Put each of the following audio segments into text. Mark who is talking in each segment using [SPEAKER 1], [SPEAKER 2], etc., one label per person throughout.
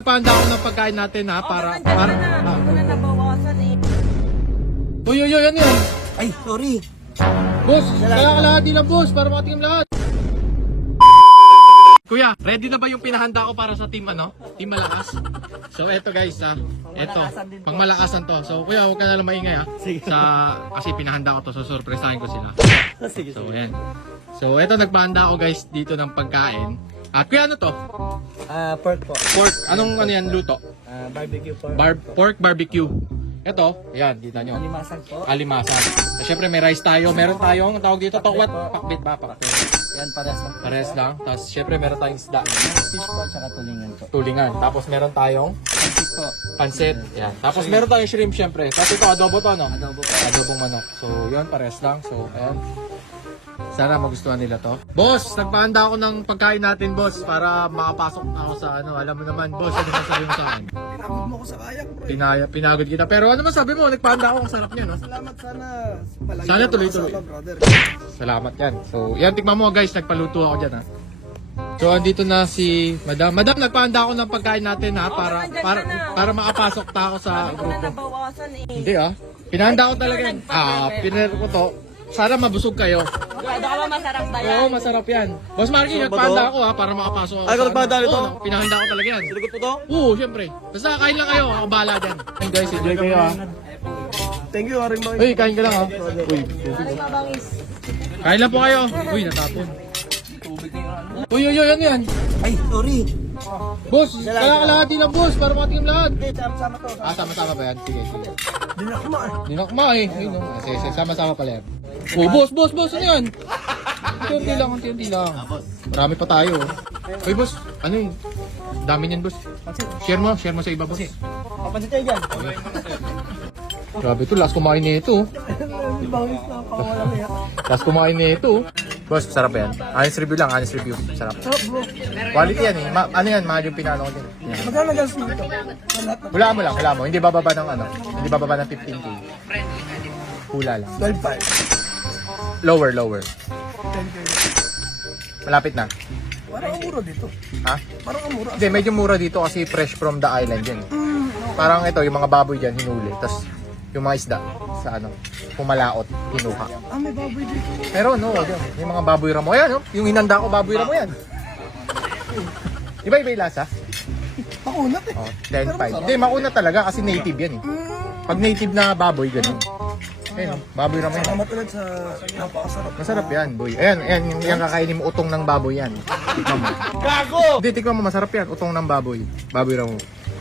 [SPEAKER 1] nagpahanda ako ng pagkain natin ha, para...
[SPEAKER 2] Ako na nabawasan eh.
[SPEAKER 1] Uy, ano yan?
[SPEAKER 3] Ay, sorry.
[SPEAKER 1] Boss, kaya kalahati lang boss, para makatingin lahat. Kuya, ready na ba yung pinahanda ko para sa team Team Malakas? So eto guys eto, pang malakasan to. So kuya, huwag ka na lang maingay kasi pinahanda ko to, so surpresahin ko sila.
[SPEAKER 3] Sige,
[SPEAKER 1] So ayan. So eto, nagpahanda ako guys dito ng pagkain. At kuya, ano to?
[SPEAKER 3] Pork po.
[SPEAKER 1] Pork. Anong yan luto?
[SPEAKER 3] Barbecue pork.
[SPEAKER 1] Pork barbecue. Eto, ayan, kita nyo.
[SPEAKER 3] Alimasag po.
[SPEAKER 1] Alimasag. So, syempre may rice tayo. Meron tayong, ang tawag dito, tokwat. Pakbit ba? Pakbit.
[SPEAKER 3] Yan, pares lang.
[SPEAKER 1] Pares lang. Tapos syempre meron tayong isda.
[SPEAKER 3] Fish po, tsaka tulingan po.
[SPEAKER 1] Tulingan. Tapos meron tayong
[SPEAKER 3] Pansit po.
[SPEAKER 1] pansit. Yan. Tapos meron tayong shrimp syempre. Tapos ito, adobo to, no?
[SPEAKER 3] Adobo po.
[SPEAKER 1] Adobong manok. So, yun, pares lang. So, ayan. Sana magustuhan nila to. Boss, nagpahanda ako ng pagkain natin, boss, para makapasok ako sa alam mo naman, boss, ano masabi mo sa akin?
[SPEAKER 3] Pinagod mo ko sa kayak, bro.
[SPEAKER 1] Pinagod kita. Pero ano masabi mo? Nagpahanda ako, ang sarap niya, no?
[SPEAKER 3] Salamat sana. Palagi
[SPEAKER 1] Sana
[SPEAKER 3] ka
[SPEAKER 1] tuloy-tuloy.
[SPEAKER 3] makasama, brother.
[SPEAKER 1] Salamat yan. So, yan, tikman mo guys, nagpaluto ako dyan, ha. So, andito na si Madam. Madam, nagpahanda ako ng pagkain natin, ha, para makapasok ta ako sa
[SPEAKER 2] Ako na
[SPEAKER 1] grupo.
[SPEAKER 2] nabawasan eh.
[SPEAKER 1] Hindi, pinahanda ko talaga yan. Pinero ko to. Sana mabusog kayo.
[SPEAKER 2] Sigurado ka ba masarap ba yan?
[SPEAKER 1] Oo, masarap yan. Boss Marky, nagpahanda ako para makapasok ako.
[SPEAKER 3] Ay, ikaw nagpahanda nito?
[SPEAKER 1] Oo, pinahanda ko talaga yan.
[SPEAKER 3] Sinugot mo to?
[SPEAKER 1] Oo, syempre. Basta kain lang kayo, ako bahala dyan. Ayun guys, enjoy kayo ha.
[SPEAKER 3] Thank you, Haring Bang.
[SPEAKER 1] Uy, kain ka lang ha. Uy,
[SPEAKER 2] Ay, mabangis.
[SPEAKER 1] kain lang po kayo. Uy, natapon. Uy, ano yan?
[SPEAKER 3] Ay, sorry.
[SPEAKER 1] Boss, kaya kalahati lang boss, para makatingin lahat.
[SPEAKER 3] Hindi, sama-sama to.
[SPEAKER 1] Sama-sama ba yan? Sige.
[SPEAKER 3] Dinakma eh.
[SPEAKER 1] Dinakma eh. Ayun, no? Sige, sama-sama pala yan. Oh, boss, ano yan? Unti-unti lang. Marami pa tayo. Uy, boss, ano yun? Dami niyan, boss. Share mo sa iba, boss.
[SPEAKER 3] Papansin tayo dyan.
[SPEAKER 1] Grabe to, last kumain na ito.
[SPEAKER 3] Bangis na, pakawala na yan.
[SPEAKER 1] Last kumain na ito. Boss, sarap yan. Honest review lang, honest review. Sarap.
[SPEAKER 3] Sarap, bro.
[SPEAKER 1] Quality yan eh. Ano yan, mahal yung pinano ko din. Yan.
[SPEAKER 3] Magkano gas dito? Sa lahat ng
[SPEAKER 1] Wala mo. Hindi bababa ng 15K. Hula lang.
[SPEAKER 3] 12.5.
[SPEAKER 1] Lower.
[SPEAKER 3] 10K.
[SPEAKER 1] Malapit na.
[SPEAKER 3] Parang ang mura dito.
[SPEAKER 1] Ha?
[SPEAKER 3] Parang ang mura.
[SPEAKER 1] Hindi, medyo mura dito kasi fresh from the island yan. Parang ito, yung mga baboy dyan, hinuli. Tapos yung mga isda sa pumalaot, hinuha.
[SPEAKER 3] May baboy dito.
[SPEAKER 1] Pero no, yun, yung mga baboy ramo. Ayan, no? Yung hinanda ko, baboy ramo yan. Iba yung lasa?
[SPEAKER 3] Makunat eh.
[SPEAKER 1] Oh, 10.5. Hindi, mauna talaga kasi native yan eh. Pag native na baboy, ganun. Ayun, baboy ramo yan.
[SPEAKER 3] Salamat ulit sa napakasarap.
[SPEAKER 1] Masarap yan, boy. Ayan, yung kakainin mo, utong ng baboy yan. Tikman mo. Gago! Hindi, tikman mo, masarap yan. Utong ng baboy. Baboy ramo.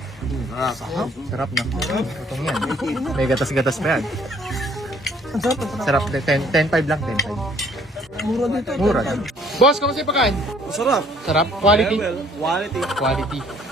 [SPEAKER 1] Sarap na. Utong yan. May gatas-gatas pa yan.
[SPEAKER 3] Ang sarap, ang sarap.
[SPEAKER 1] Sarap. 10.5 lang, 10.5.
[SPEAKER 3] Mura dito.
[SPEAKER 1] Mura. Boss, kamusta yung pagkain?
[SPEAKER 3] Sarap.
[SPEAKER 1] Sarap? Quality?
[SPEAKER 3] Quality.
[SPEAKER 1] Quality.